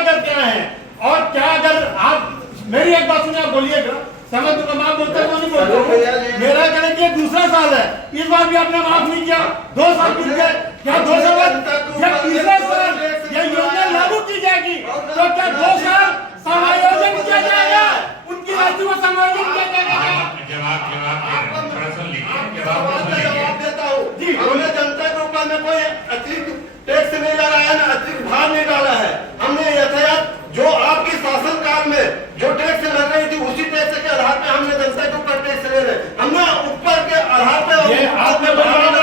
करते हैं। और क्या अगर आप मेरी एक बात सुनिए, आप बोलिएगा समझ तो मैं बोलता हूँ नहीं बोलता। मेरा कहना कि दूसरा साल है, इस बार भी आपने माफ नहीं किया, 2 साल बीत गए, क्या 2 साल जब तीसरा साल यह योजना लागू की जाएगी तो क्या 2 साल समायोजन किया जाएगा, उनकी राशि को समायोजन किया जाएगा? जवाब देता हूँ जी, हमने जनता के ऊपर में कोई अतिरिक्त टैक्स नहीं लगाया ना अतिरिक्त भार नहीं डाला है। हमने यातायात जो आपके शासन काल में जो टैक्स लग रही थी उसी टैक्स के आधार पे हमने जनता के ऊपर टैक्स ले रहे, हमने ऊपर के आधार पे आपने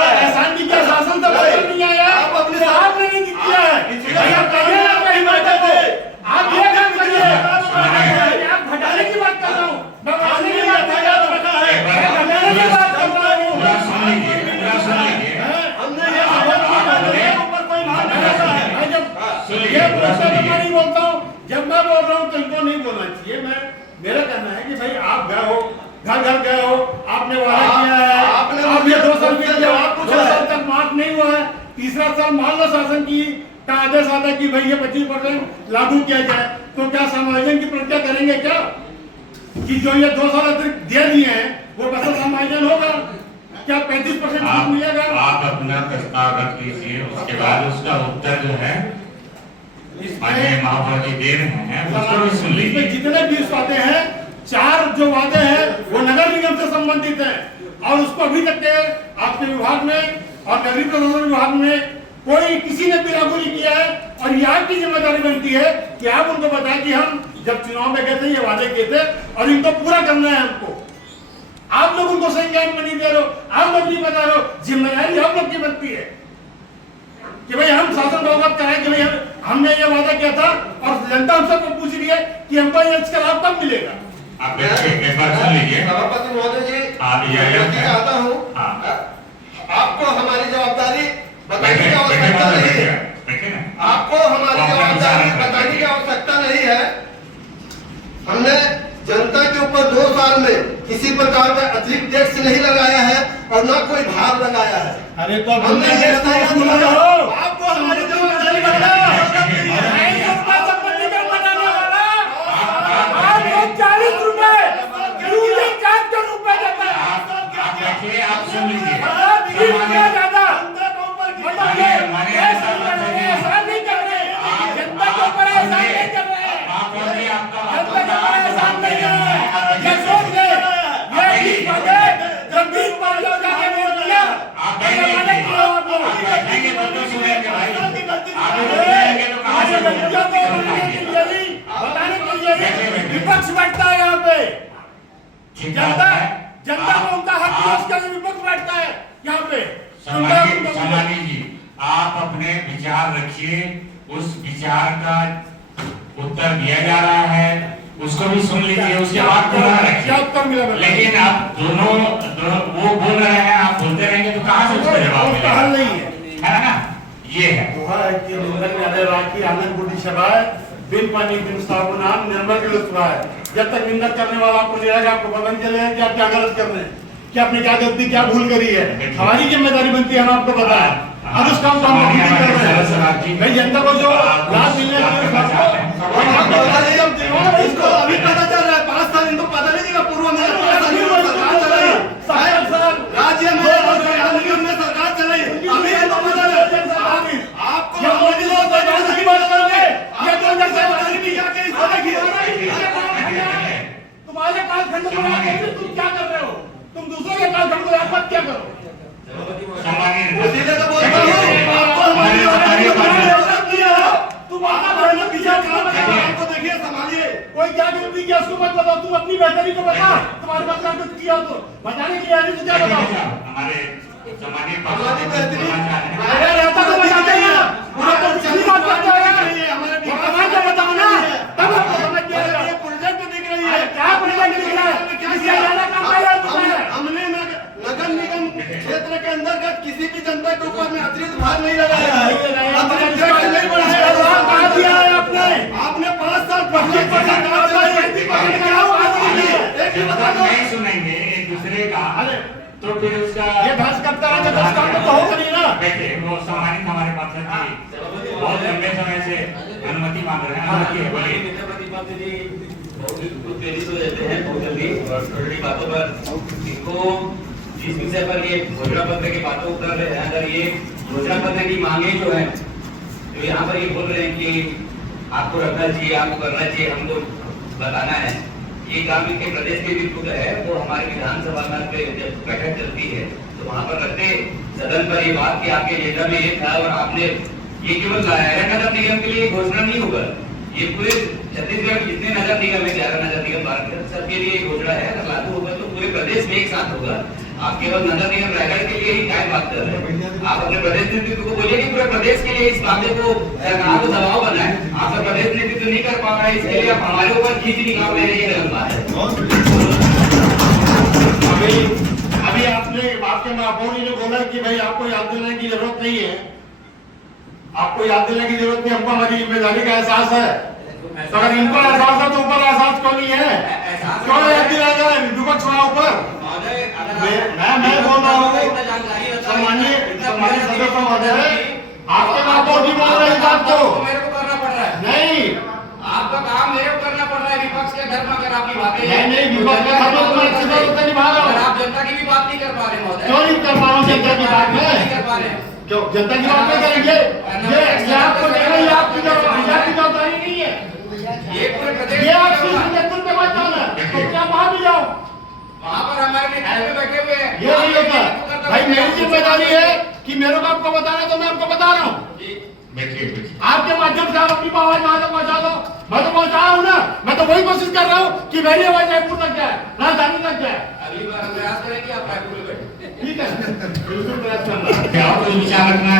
एहसान भी क्या, शासन तो नहीं आया, आप अपने आप नहीं किया है, आप ये काम करिए। आप घटाने की बात कर रहा हूँ, मैं बढ़ाने की बात कर रहा हूँ, घटाने की बात कर रहा हूँ। हमने ये ऊपर कोई भार नहीं डाला है। ये नहीं बोलता हूँ, जब मैं बोल रहा हूँ तो इनको नहीं बोलना चाहिए। मेरा कहना है कि भाई आप गए हो, घर घर गए हो, आपने वादा किया है, आप ये 2 साल बीत गए, 2 साल तक माफ नहीं हुआ है, तीसरा साल मान लो शासन की का आदेश आता है कि भाई ये 25% लागू किया जाए, तो क्या समायोजन की प्रक्रिया करेंगे क्या कि जो ये 2 साल अतिरिक्त दे दिए हैं वो बस समायोजन होगा? क्या 35% मिलेगा? आप अपना प्रस्ताव रख लीजिए, उसके बाद उसका उत्तर जो है महाभागी दे रहे हैं उसको भी सुन लीजिए। जितने भी वादे हैं, 4 जो वादे हैं वो नगर निगम से संबंधित हैं और उसको अभी तक के आपके विभाग में और नगरीय प्रशासन विभाग में कोई किसी ने भी लागू नहीं किया है। और ये आपकी जिम्मेदारी बनती है कि आप उनको बताएं कि हम जब चुनाव में गए थे ये वादे किए थे और इनको पूरा करना है हमको। आप लोग उनको सही ज्ञान में नहीं दे रहे हो, आप लोग नहीं बता रहे हो, जिम्मेदारी आप लोग की बनती है कि भाई हम शासन को अवगत कराएं कि भाई हमने ये वादा किया था और जनता हमसे पूछ रही है कि हमको इसका लाभ कब मिलेगा। आप एक बार सुन लीजिए। सभापति महोदय जी, चाहता हूँ आपको हमारी जवाबदारी बताने की आवश्यकता नहीं है, आपको हमारी जवाबदारी बताने की आवश्यकता नहीं है। हमने जनता के ऊपर 2 साल में किसी प्रकार का अतिरिक्त टैक्स नहीं लगाया है और ना कोई भार लगाया है। अरे तो हमने आपको हमारी जवाबदारी आप सुन लीजिए। विपक्ष बैठता है यहाँ पे, जनता को उनका हक है, उसका विपक्ष बैठता है यहाँ पे। सम्मानी जी, आप अपने विचार रखिए, उस विचार का उत्तर दिया जा रहा है, उसको भी सुन लीजिए, उसके बाद पूरा रखिए। लेकिन आप दोनों वो बोल रहे हैं, आप बोलते रहेंगे तो कहाँ से उसका जवाब मिलेगा? हल नहीं है ना, ये है। बिन पानी बिन साबुन निर्मल के लुत्फा है। जब तक निंदा करने वाला आपको नहीं रहेगा, आपको पता नहीं चलेगा कि आप क्या गलत कर रहे हैं, कि आपने क्या गलती क्या भूल करी है। हमारी जिम्मेदारी बनती है हम आपको बताएं, अब उस काम को हम नहीं कर रहे हैं। भाई जनता को जो लाभ मिलने इसको अभी पता चल रहा है, 5 साल इनको पता नहीं चला, पूर्व में राज्य में सरकार चलाई, अभी इनको पता तुम्हारे कालखंड में तुम क्या कर रहे हो? तुम दूसरे के कालखंड को याद मत क्या करो। तुम देखिए संभालिए, कोई क्या गलती किया उसको मत बताओ, तुम अपनी बेहतरी को बता। तुम्हारे पास क्या कुछ किया तो बताने के लिए आने तो क्या बताओ। हमारे रहता तो बताते हैं, पूरा तो सही बात करते हैं, हमारे को बताओ ना, तब आपको समझ में आएगा। ये प्रोजेक्ट दिख रही है, क्या प्रोजेक्ट दिख रहा है? क्या ज्यादा काम किया तुमने? हमने नगर निगम क्षेत्र के अंतर्गत किसी भी जनता के ऊपर में अतिरिक्त भार नहीं लगाया है, अतिरिक्त टैक्स नहीं बढ़ाया है। कहा दिया है आपने 5 साल 25% नहीं सुनेंगे एक दूसरे का, तो फिर उसका ये बहस करता रहा तो उसका तो होगा नहीं ना। देखिए वो सम्मानित हमारे पास बहुत लंबे समय से अनुमति मांग रहे हैं, अनुमति है, बोलिए। नेता प्रतिपक्ष जी बहुत उत्तेजित हो जाते हैं बहुत जल्दी और छोटी छोटी बातों पर। इनको जिस विषय पर ये घोषणा पत्र की बातों कर रहे हैं, अगर ये घोषणा पत्र की मांगे जो है तो यहाँ पर ये बोल रहे हैं कि आपको रखना चाहिए, आपको करना चाहिए, हमको बताना है। ये काम इनके प्रदेश के भी है, वो हमारे विधानसभा में जब बैठक चलती है तो वहाँ पर रखते सदन पर ये बात कि आपके एजेंडा में ये था और आपने ये केवल नगर निगम के लिए घोषणा नहीं होगा, ये पूरे छत्तीसगढ़ में जितने नगर निगम है 11 नगर निगम भारत सबके लिए घोषणा है। अगर लागू होगा तो पूरे प्रदेश में एक साथ होगा। आप केवल नगर निगम रायगढ़ के लिए ही क्या बात कर रहे हैं? आप अपने प्रदेश नेतृत्व को बोलिए कि पूरे प्रदेश के लिए इस बातें को सरकार को दबाव बनाए। आप प्रदेश नेतृत्व नहीं कर पा रहे हैं, इसके लिए आप हमारे ऊपर खींच निकाल रहे हैं, ये गलत बात है। अभी आपने आपके महापौर ने बोला कि भाई आपको याद दिलाने की जरूरत नहीं है, आपको याद दिलाने की जरूरत नहीं, हमको हमारी जिम्मेदारी का एहसास है। तो अगर इनको एहसास है तो ऊपर एहसास क्यों नहीं है? क्यों याद दिलाया जा रहा है विपक्ष वाला ऊपर? मैं बोल रहा हूँ सम्मानीय सदस्य महोदय, आपके महापौर जी बोल रहे हैं बात को मेरे को करना पड़ रहा है। नहीं, आपका काम मेरे को करना पड़ रहा है। विपक्ष के धर्म अगर आप निभाते हैं, नहीं विपक्ष का धर्म तो मैं अच्छी तरह से निभा रहा हूँ। आप जनता की भी बात नहीं कर पा रहे महोदय। क्यों नहीं कर पा रहा हूँ? जनता की बात नहीं कर है, पा रहे। क्यों जनता की बात नहीं करेंगे? ये आपको देना, ये आपकी जवाबदारी नहीं है, ये पूरे प्रदेश ये आपकी नेतृत्व पे मत जाना, तो क्या वहां भी जाओ, वहाँ पर हमारे नेता में बैठे हुए हैं। ये नहीं होता भाई। मेरी जिम्मेदारी है कि मेरे को आपको बताना है तो मैं आपको बता रहा हूँ। आपके माध्यम से आप अपनी आवाज वहां तक पहुंचा दो। मैं तो पहुंचा रहा हूँ ना, मैं तो वही कोशिश कर रहा हूँ कि मेरी आवाज रायपुर तक जाए, राजधानी तक जाए। अगली बार प्रयास करें कि आप रायपुर में बैठे। ठीक है, बिल्कुल प्रयास करना। क्या कोई विचार रखना है?